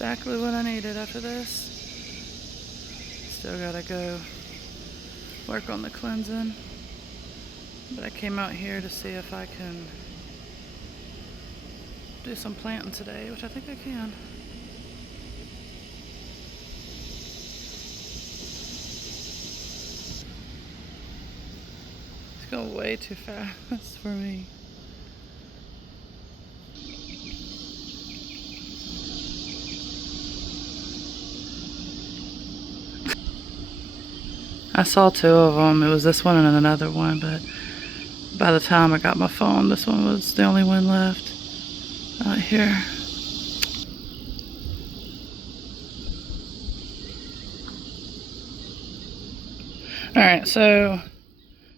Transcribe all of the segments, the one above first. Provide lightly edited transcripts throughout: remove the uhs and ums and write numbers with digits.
exactly what I needed after this. Still gotta go work on the cleansing. But I came out here to see if I can do some planting today, which I think I can. It's going way too fast for me. I saw two of them. It was this one and another one, but by the time I got my phone, this one was the only one left out here. Alright, so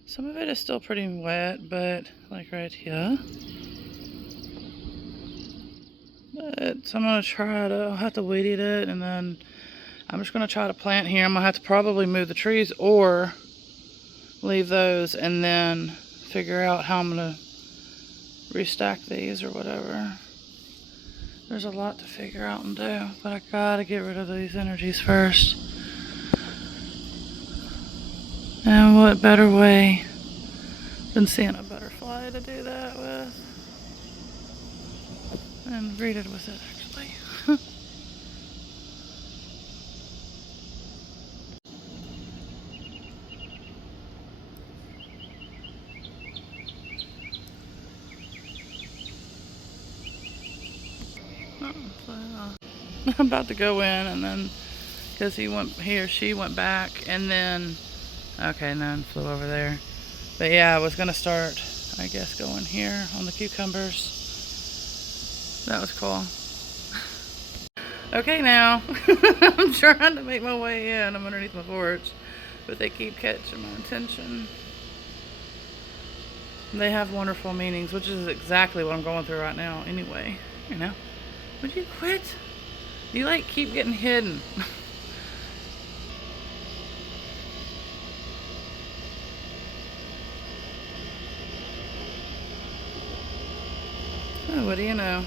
some of it is still pretty wet, but like right here. But so I'm going to try to, I'll have to weed eat it, and then I'm just going to try to plant here. I'm going to have to probably move the trees or leave those and then figure out how I'm going to restack these or whatever. There's a lot to figure out and do, but I gotta get rid of these energies first. And what better way than seeing a butterfly to do that with? And read it with it, actually. I'm about to go in, and then because he or she went back, and then okay, none flew over there. But yeah, I was gonna start, I guess, going here on the cucumbers. That was cool. Okay, now I'm trying to make my way in. I'm underneath my porch, but they keep catching my attention. They have wonderful meanings, which is exactly what I'm going through right now anyway. You know, would you quit? You like keep getting hidden. Oh, what do you know?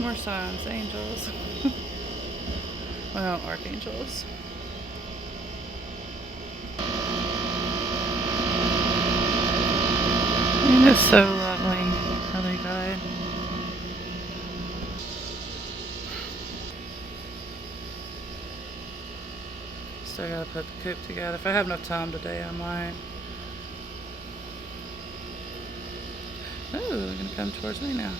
More signs, angels. Well, archangels. And it's so lovely how they died. Still gotta put the coop together. If I have enough time today, I might. Oh, they're gonna come towards me now.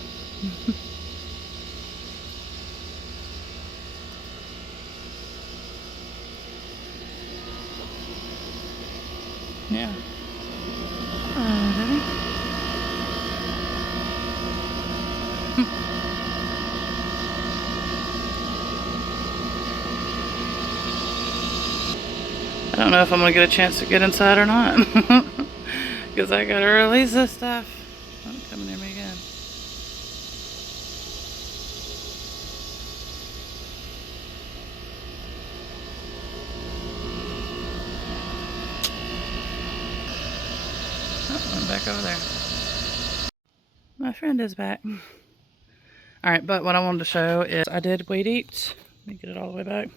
Yeah. Oh, Debbie. I don't know if I'm gonna get a chance to get inside or not. Because I gotta release this stuff. Oh, coming near me again. Oh, I'm back over there. My friend is back. Alright, but what I wanted to show is I did weed eat. Let me get it all the way back.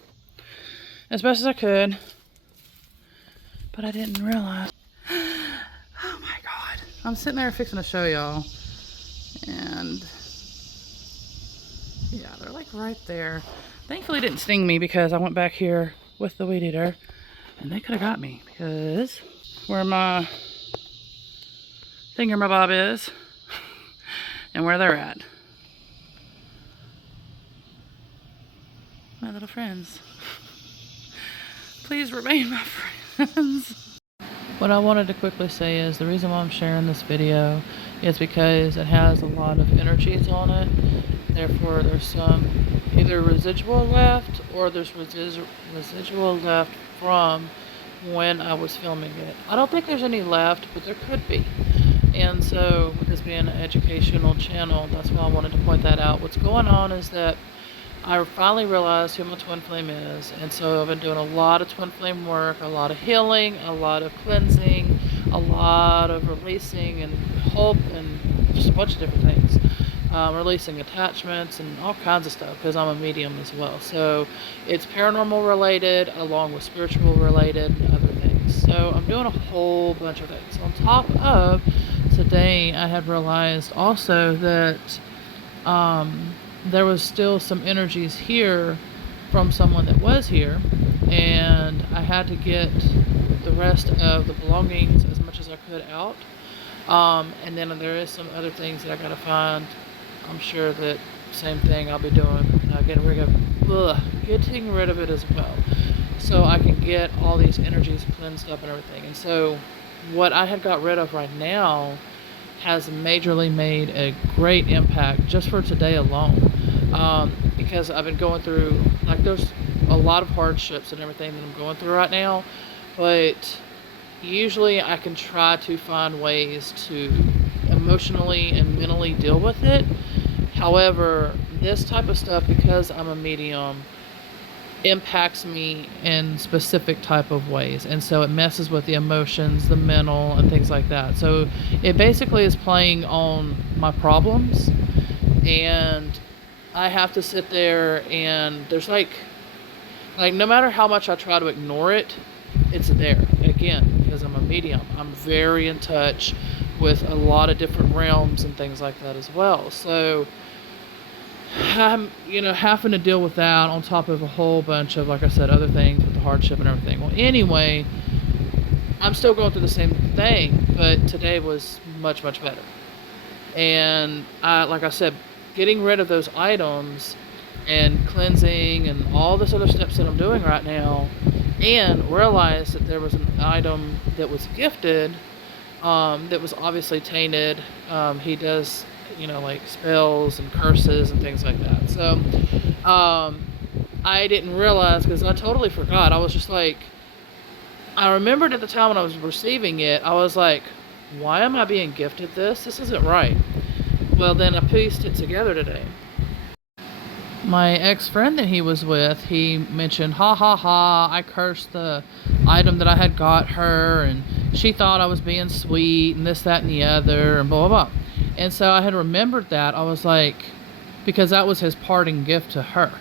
As best as I could. But I didn't realize. Oh my god. I'm sitting there fixing to show y'all. And yeah, they're like right there. Thankfully it didn't sting me because I went back here with the weed eater. And they could have got me because where my thingamabob is and where they're at. My little friends. Please remain my friends. What I wanted to quickly say is the reason why I'm sharing this video is because it has a lot of energies on it. Therefore, there's some either residual left or there's residual left from when I was filming it. I don't think there's any left, but there could be. And so, with this being an educational channel, that's why I wanted to point that out. What's going on is that I finally realized who my twin flame is, and so I've been doing a lot of twin flame work, a lot of healing, a lot of cleansing, a lot of releasing and hope, and just a bunch of different things. releasing attachments and all kinds of stuff, because I'm a medium as well. So it's paranormal related along with spiritual related and other things. So I'm doing a whole bunch of things. On top of today, I had realized also that there was still some energies here from someone that was here, and I had to get the rest of the belongings as much as I could out. And then there is some other things that I gotta find. I'm sure that same thing I'll be doing, getting rid of it as well, so I can get all these energies cleansed up and everything. And so what I had got rid of right now has majorly made a great impact just for today alone. Because I've been going through, like, there's a lot of hardships and everything that I'm going through right now, but usually I can try to find ways to emotionally and mentally deal with it. However, this type of stuff, because I'm a medium, impacts me in specific type of ways, and so it messes with the emotions, the mental, and things like that. So it basically is playing on my problems, and I have to sit there, and there's like no matter how much I try to ignore it, it's there again, because I'm a medium. I'm very in touch with a lot of different realms and things like that as well. So I'm, having to deal with that on top of a whole bunch of, like I said, other things with the hardship and everything. Well, anyway, I'm still going through the same thing, but today was much, much better. And like I said, getting rid of those items and cleansing and all this other steps that I'm doing right now, and realized that there was an item that was gifted that was obviously tainted. He does, like spells and curses and things like that. So I didn't realize, because I totally forgot. I was just like, I remembered at the time when I was receiving it, I was like, why am I being gifted this? This isn't right. Well, then I pieced it together today. My ex-friend that he was with, he mentioned, ha ha ha, I cursed the item that I had got her, and she thought I was being sweet, and this, that, and the other, and blah, blah, blah. And so I had remembered that. I was like, because that was his parting gift to her.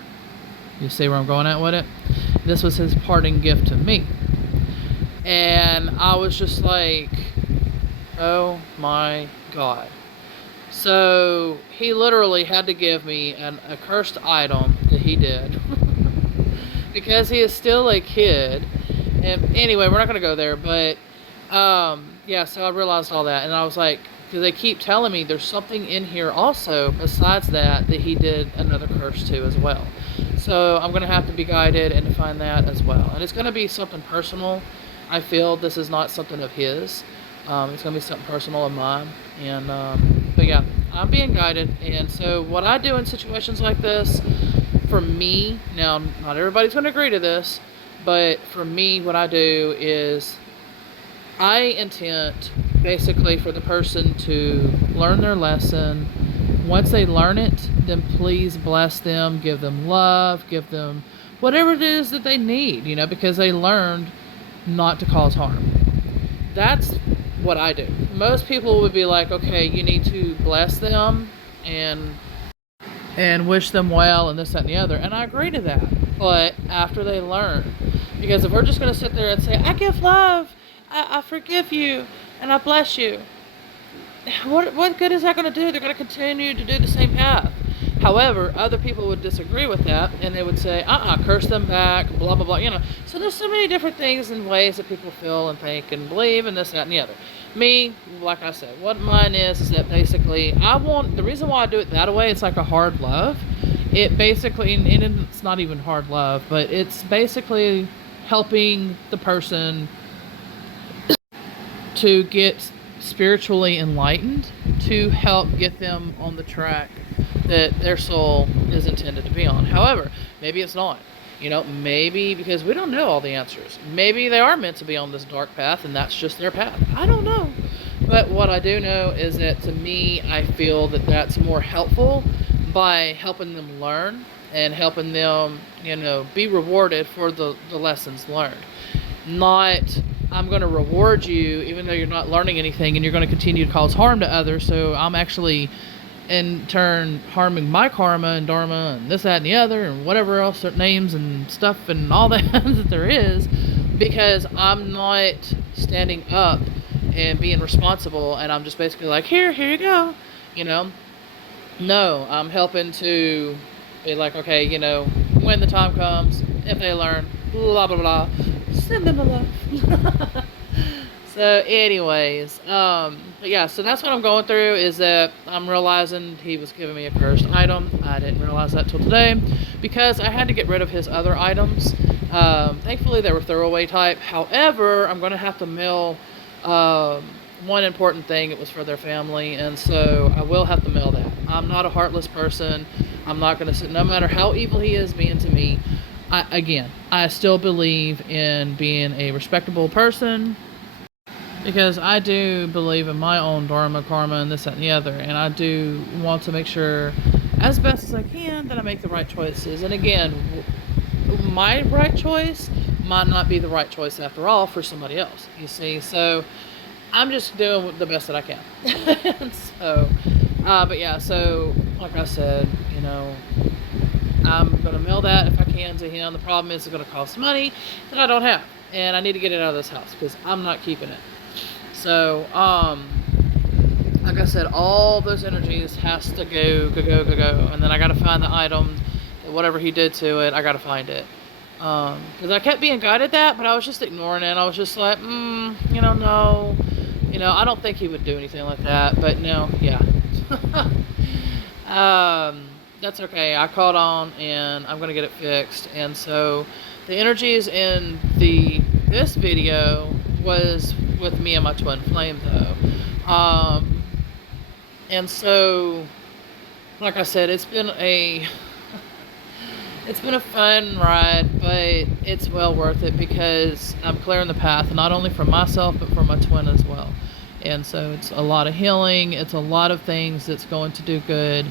You see where I'm going at with it? This was his parting gift to me. And I was just like, oh my God. So he literally had to give me a cursed item that he did because he is still a kid. And anyway, we're not going to go there, but yeah, so I realized all that, and I was like, because they keep telling me there's something in here also besides that he did another curse to as well. So I'm going to have to be guided and to find that as well. And it's going to be something personal. I feel this is not something of his. It's going to be something personal of mine. And but yeah, I'm being guided. And so what I do in situations like this, for me, now not everybody's going to agree to this, but for me, what I do is I intend basically for the person to learn their lesson. Once they learn it, then please bless them, give them love, give them whatever it is that they need, because they learned not to cause harm. That's what I do. Most people would be like, okay, you need to bless them and wish them well and this, that, and the other. And I agree to that. But after they learn, because if we're just going to sit there and say, I give love, I forgive you, and I bless you, what good is that going to do? They're going to continue to do the same path. However, other people would disagree with that, and they would say, curse them back, blah, blah, blah, So there's so many different things and ways that people feel and think and believe and this, that, and the other. Me, like I said, what mine is that basically, the reason why I do it that way, it's like a hard love. It basically, and it's not even hard love, but it's basically helping the person to get spiritually enlightened, to help get them on the track that their soul is intended to be on. However, maybe it's not. Maybe because we don't know all the answers. Maybe they are meant to be on this dark path and that's just their path. I don't know. But what I do know is that to me, I feel that that's more helpful by helping them learn and helping them, be rewarded for the lessons learned. Not, I'm going to reward you even though you're not learning anything and you're going to continue to cause harm to others. So I'm actually in turn harming my karma and dharma and this, that, and the other, and whatever else their names and stuff and all that that there is, because I'm not standing up and being responsible, and I'm just basically like, here you go, you know. No, I'm helping to be like, okay, you know, when the time comes, if they learn, blah blah blah, send them the love. So anyways, but yeah, so that's what I'm going through, is that I'm realizing he was giving me a cursed item. I didn't realize that till today, because I had to get rid of his other items. Thankfully they were throwaway type. However, I'm going to have to mail one important thing. It was for their family, and so I will have to mail that. I'm not a heartless person. I'm not going to sit, no matter how evil he is being to me. I still believe in being a respectable person, because I do believe in my own dharma, karma, and this, that, and the other. And I do want to make sure, as best as I can, that I make the right choices. And again, my right choice might not be the right choice after all for somebody else, you see. So I'm just doing the best that I can. So, but yeah, so like I said, you know, I'm going to mail that if I can to him. The problem is it's going to cost money that I don't have. And I need to get it out of this house because I'm not keeping it. So, like I said, all those energies has to go. And then I got to find the item, whatever he did to it, I got to find it. Because I kept being guided that, but I was just ignoring it. I was just like, you know, no. You know, I don't think he would do anything like that. But no, yeah. That's okay. I caught on, and I'm going to get it fixed. And so the energies in this video was with me and my twin flame, though. And so, like I said, it's been a fun ride, but it's well worth it, because I'm clearing the path, not only for myself, but for my twin as well. And so it's a lot of healing. It's a lot of things that's going to do good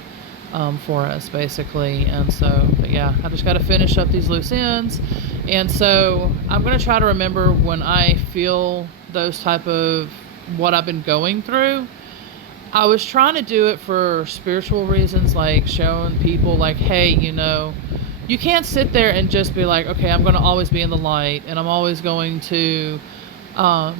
for us, basically. And so, but yeah, I just got to finish up these loose ends. And so I'm going to try to remember when I feel those type of what I've been going through. I was trying to do it for spiritual reasons, like showing people like, hey, you know, you can't sit there and just be like, okay, I'm going to always be in the light, and I'm always going to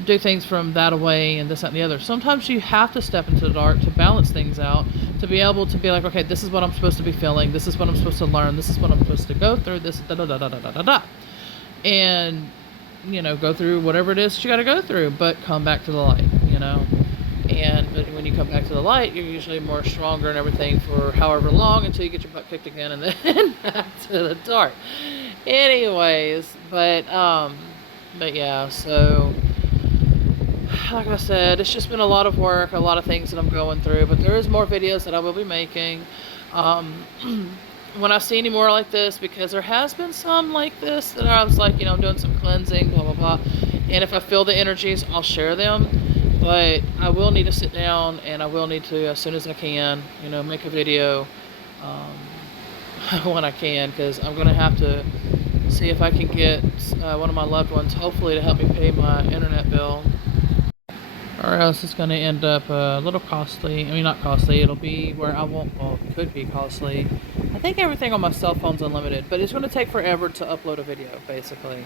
do things from that away and this, that, and the other. Sometimes you have to step into the dark to balance things out, to be able to be like, okay, this is what I'm supposed to be feeling, this is what I'm supposed to learn, this is what I'm supposed to go through, this da da da da da da da, and you know, go through whatever it is that you got to go through, but come back to the light, you know. And when you come back to the light, you're usually more stronger and everything for however long, until you get your butt kicked again, and then back to the dark. Anyways, but yeah, so like I said, it's just been a lot of work, a lot of things that I'm going through, but there is more videos that I will be making. When I see any more like this, because there has been some like this that I was like, you know, doing some cleansing, blah blah blah, and if I feel the energies, I'll share them. But I will need to sit down, and I will need to, as soon as I can, you know, make a video when I can, because I'm going to have to see if I can get one of my loved ones, hopefully, to help me pay my internet bill. Or else it's going to end up a little costly. I mean, not costly. It'll be where I won't, well, it could be costly. I think everything on my cell phone's unlimited, but it's going to take forever to upload a video, basically.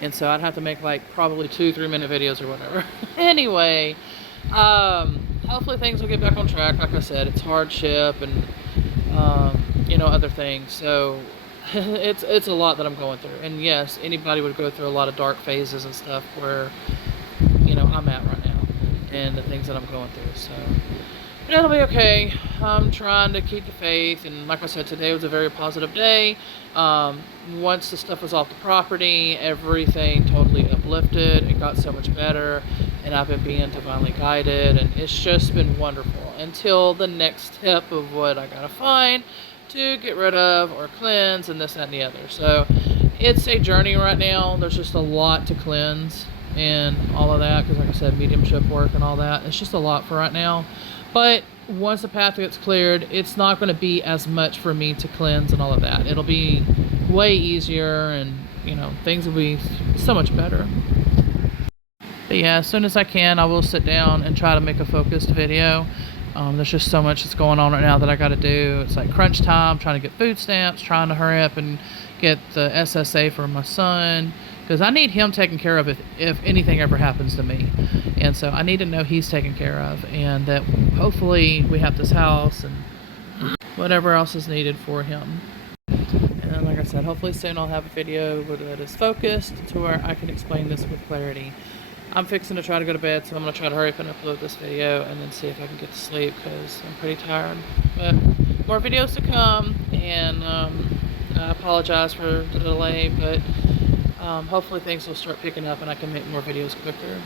And so I'd have to make like probably 2-3 minute videos or whatever. Anyway, hopefully things will get back on track. Like I said, it's hardship and, you know, other things. So it's a lot that I'm going through. And yes, anybody would go through a lot of dark phases and stuff where, you know, I'm at right now, and the things that I'm going through. So it'll be okay. I'm trying to keep the faith, and like I said, today was a very positive day. Once the stuff was off the property, everything totally uplifted. It got so much better, and I've been being divinely guided, and it's just been wonderful until the next step of what I gotta find to get rid of or cleanse and this, that, and the other. So it's a journey right now. There's just a lot to cleanse and all of that, because like I said, mediumship work and all that, it's just a lot for right now. But once the path gets cleared, it's not going to be as much for me to cleanse and all of that. It'll be way easier, and you know, things will be so much better. But yeah, as soon as I can, I will sit down and try to make a focused video. There's just so much that's going on right now that I got to do. It's like crunch time, trying to get food stamps, trying to hurry up and get the SSA for my son, because I need him taken care of if anything ever happens to me. And so I need to know he's taken care of, and that hopefully we have this house and whatever else is needed for him. And like I said, hopefully soon I'll have a video that is focused to where I can explain this with clarity. I'm fixing to try to go to bed, so I'm going to try to hurry up and upload this video and then see if I can get to sleep, because I'm pretty tired. But more videos to come, and I apologize for the delay, but hopefully things will start picking up and I can make more videos quicker.